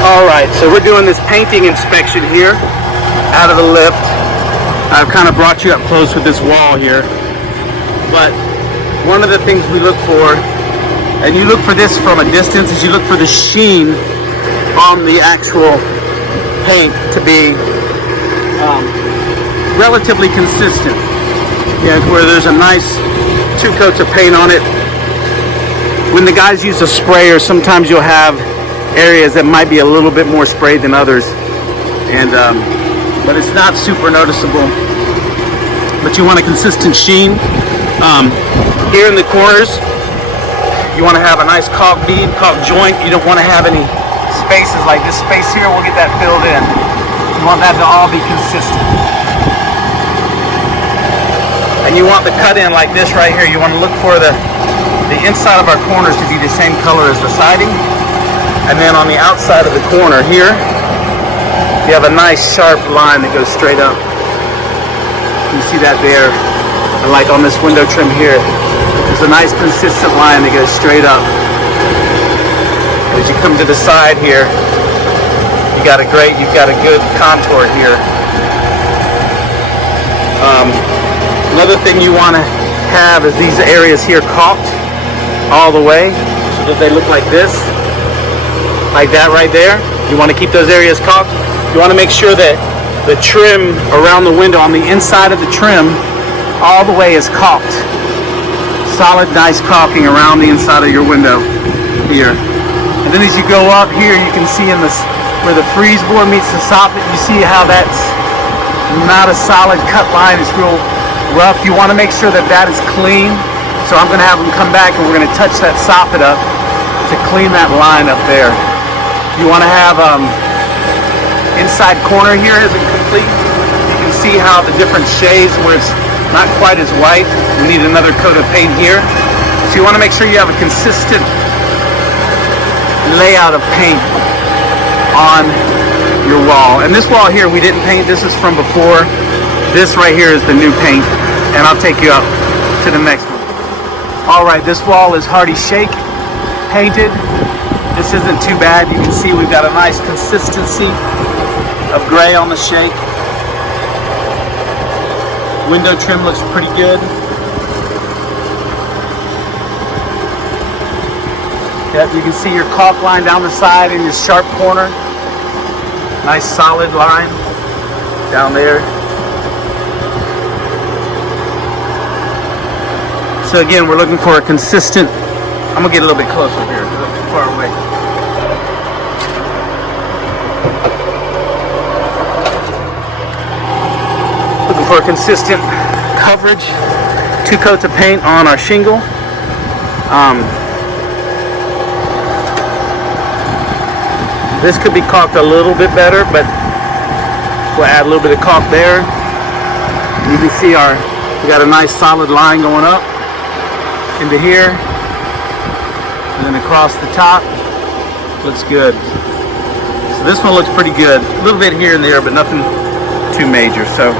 Alright, so we're doing this painting inspection here out of the lift. I've kind of brought you up close with this wall here. But one of the things we look for, and you look for this from a distance, is you look for the sheen on the actual paint to be relatively consistent. Yeah, where there's a nice 2 coats of paint on it. When the guys use a sprayer, sometimes you'll have areas that might be a little bit more sprayed than others, and but it's not super noticeable. But you want a consistent sheen. Here in the corners, you want to have a nice caulk bead, caulk joint. You don't want to have any spaces like this space here. We'll get that filled in. You want that to all be consistent. And you want the cut in like this right here. You want to look for the inside of our corners to be the same color as the siding. And then on the outside of the corner here, you have a nice sharp line that goes straight up. You see that there? And like on this window trim here, there's a nice consistent line that goes straight up. As you come to the side here, you've got a good contour here. Another thing you want to have is these areas here caulked all the way so that they look like this. Like that right there. You want to keep those areas caulked. You want to make sure that the trim around the window, on the inside of the trim, all the way is caulked. Solid, nice caulking around the inside of your window here. And then as you go up here, you can see in this where the freeze board meets the soffit, you see how that's not a solid cut line. It's real rough. You want to make sure that that is clean. So I'm going to have them come back and we're going to touch that soffit up to clean that line up there. You want to have inside corner here isn't complete. You can see how the different shades where it's not quite as white. We need another coat of paint here. So you want to make sure you have a consistent layout of paint on your wall. And this wall here we didn't paint. This is from before. This right here is the new paint. And I'll take you up to the next one. Alright, this wall is Hardie Shake painted. This isn't too bad. You can see we've got a nice consistency of gray on the shake. Window trim looks pretty good. Yep, you can see your caulk line down the side in your sharp corner. Nice solid line down there. So again, we're looking for a consistent. I'm gonna get a little bit closer here because I'm too far away. Looking for a consistent coverage. 2 coats of paint on our shingle. This could be caulked a little bit better, but we'll add a little bit of caulk there. You can see we got a nice solid line going up into here. And then across the top, looks good. So this one looks pretty good. A little bit here and there, but nothing too major. So